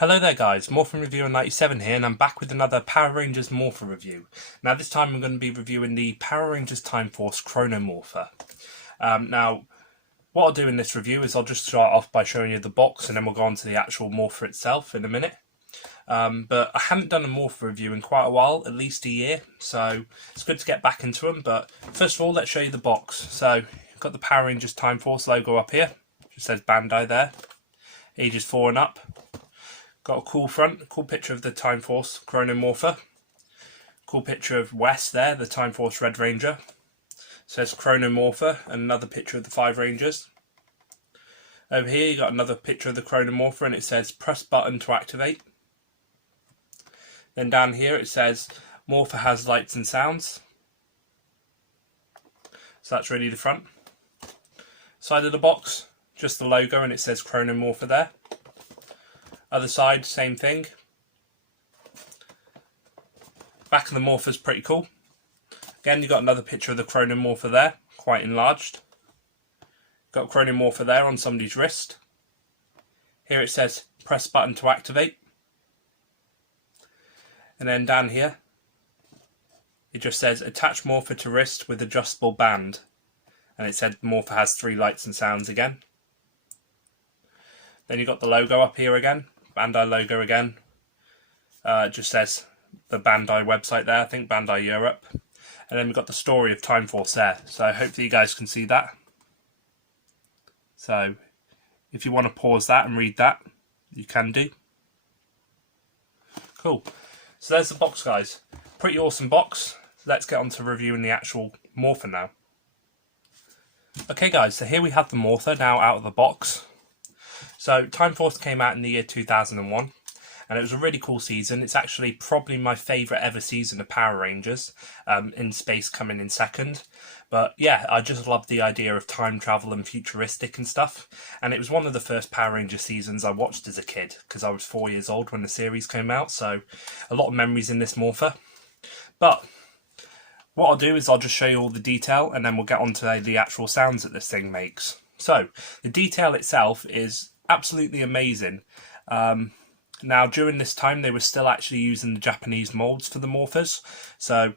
Hello there guys, Morphin Reviewer 97 here, and I'm back with another Power Rangers Morpher review. Now this time I'm going to be reviewing the Power Rangers Time Force Chrono Morpher. Now what I'll do in this review is I'll just start off by showing you the box, and then we'll go on to the actual Morpher itself in a minute. But I haven't done a Morpher review in quite a while, at least a year, so it's good to get back into them. But first of all, let's show you the box. So you've got the Power Rangers Time Force logo up here, just says Bandai there, ages 4 and up. Got a cool front, a cool picture of the Time Force Chrono Morpher. Cool picture of Wes there, the Time Force Red Ranger. Says Chrono Morpher, and another picture of the 5 Rangers. Over here you got another picture of the Chrono Morpher, and it says press button to activate. Then down here it says Morpher has lights and sounds. So that's really the front. Side of the box, just the logo, and it says Chrono Morpher there. Other side, same thing. Back of the Morpher's pretty cool. Again, you've got another picture of the Chrono Morpher there, quite enlarged. Got Chrono Morpher there on somebody's wrist. Here it says press button to activate. And then down here, it just says attach Morpher to wrist with adjustable band. And it said Morpher has 3 lights and sounds again. Then you've got the logo up here again. Bandai logo again. It just says the Bandai website there, I think Bandai Europe. And then we've got the story of Time Force there. So hopefully you guys can see that. So if you want to pause that and read that, you can do. Cool. So there's the box, guys. Pretty awesome box. Let's get on to reviewing the actual Morpher now. Okay guys, so here we have the Morpher now out of the box. So Time Force came out in the year 2001, and it was a really cool season. It's actually probably my favourite ever season of Power Rangers, In Space coming in second. But yeah, I just love the idea of time travel and futuristic and stuff. And it was one of the first Power Ranger seasons I watched as a kid, because I was 4 years old when the series came out, so a lot of memories in this Morpher. But what I'll do is I'll just show you all the detail, and then we'll get on to the actual sounds that this thing makes. So the detail itself is absolutely amazing. Now during this time they were still actually using the Japanese molds for the Morphers, so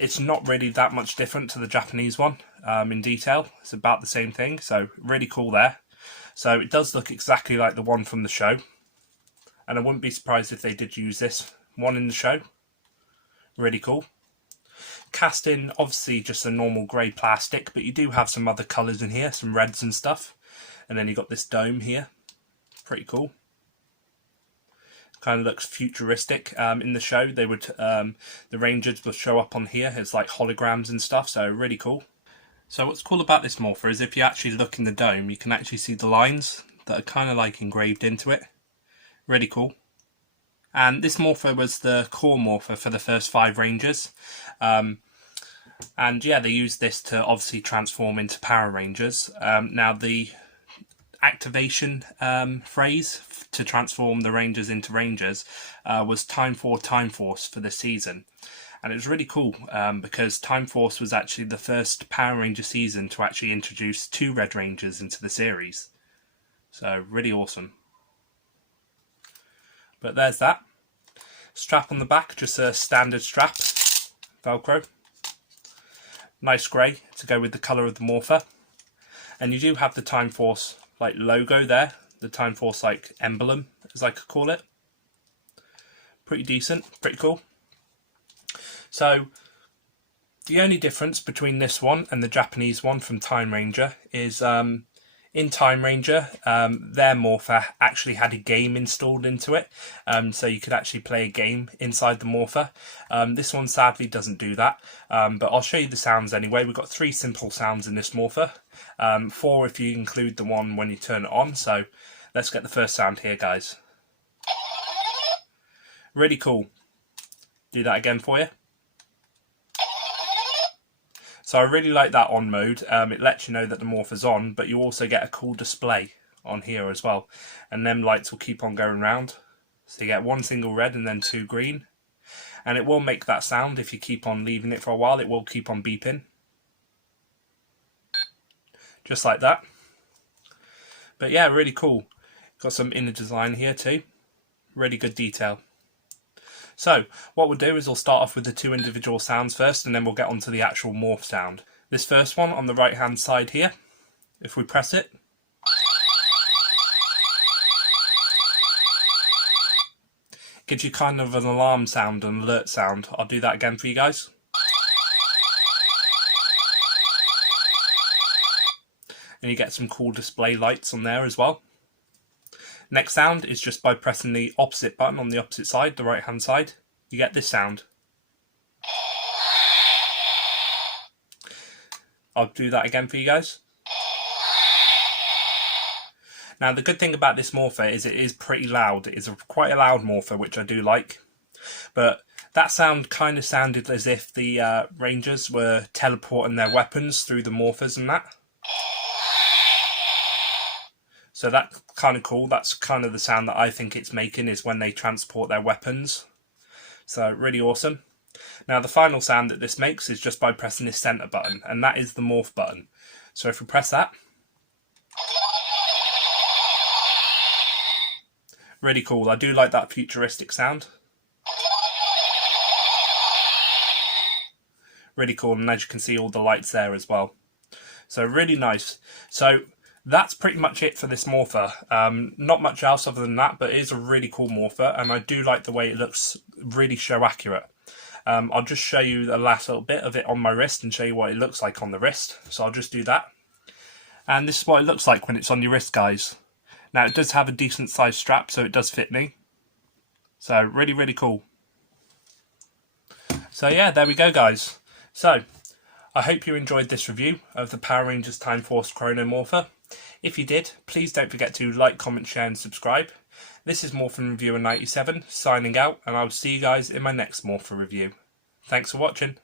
it's not really that much different to the Japanese one in detail. It's about the same thing, so really cool there. So it does look exactly like the one from the show, and I wouldn't be surprised if they did use this one in the show. Really cool. Cast in obviously just a normal grey plastic, but you do have some other colours in here, some reds and stuff. And then you got this dome here. Pretty cool. Kind of looks futuristic. In the show, they would the Rangers would show up on here as like holograms and stuff. So really cool. So what's cool about this Morpher is if you actually look in the dome, you can actually see the lines that are kind of like engraved into it. Really cool. And this Morpher was the core Morpher for the first 5 Rangers. And yeah, they used this to obviously transform into Power Rangers. Now the activation phrase to transform the Rangers into Rangers was Time Force for this season. And it was really cool because Time Force was actually the first Power Ranger season to actually introduce 2 Red Rangers into the series. So really awesome. But there's that. Strap on the back, just a standard strap, Velcro. Nice grey to go with the colour of the Morpher. And you do have the Time Force like logo there, the Time Force like emblem, as I could call it. Pretty decent, pretty cool. So the only difference between this one and the Japanese one from Time Ranger is in Time Ranger, their Morpher actually had a game installed into it, so you could actually play a game inside the Morpher. This one sadly doesn't do that, but I'll show you the sounds anyway. We've got 3 simple sounds in this Morpher, 4 if you include the one when you turn it on, so let's get the first sound here, guys. Really cool. Do that again for you. So I really like that on mode. It lets you know that the Morpher's on, but you also get a cool display on here as well. And them lights will keep on going round. So you get 1 single red and then 2 green. And it will make that sound if you keep on leaving it for a while. It will keep on beeping. Just like that. But yeah, really cool. Got some inner design here too. Really good detail. So what we'll do is we'll start off with the two individual sounds first, and then we'll get onto the actual morph sound. This first one on the right hand side here, if we press it, gives you kind of an alarm sound, an alert sound. I'll do that again for you guys. And you get some cool display lights on there as well. Next sound is just by pressing the opposite button on the opposite side, the right hand side. You get this sound. I'll do that again for you guys. Now the good thing about this morpher is it is pretty loud. It is quite a loud morpher, which I do like. But that sound kind of sounded as if the Rangers were teleporting their weapons through the morphers and that. So that's kind of cool. That's kind of the sound that I think it's making, is when they transport their weapons. So really awesome. Now the final sound that this makes is just by pressing this center button, and that is the morph button. So if we press that, really cool. I do like that futuristic sound. Really cool, and as you can see, all the lights there as well. So really nice. So that's pretty much it for this morpher. Not much else other than that, but it is a really cool morpher, and I do like the way it looks really show accurate. I'll just show you the last little bit of it on my wrist and show you what it looks like on the wrist. So I'll just do that. And this is what it looks like when it's on your wrist, guys. Now it does have a decent sized strap, so it does fit me. So really, really cool. So yeah, there we go, guys. So I hope you enjoyed this review of the Power Rangers Time Force Chrono Morpher. If you did, please don't forget to like, comment, share and subscribe. This is Morphin Reviewer 97 signing out, and I will see you guys in my next Morpher review. Thanks for watching.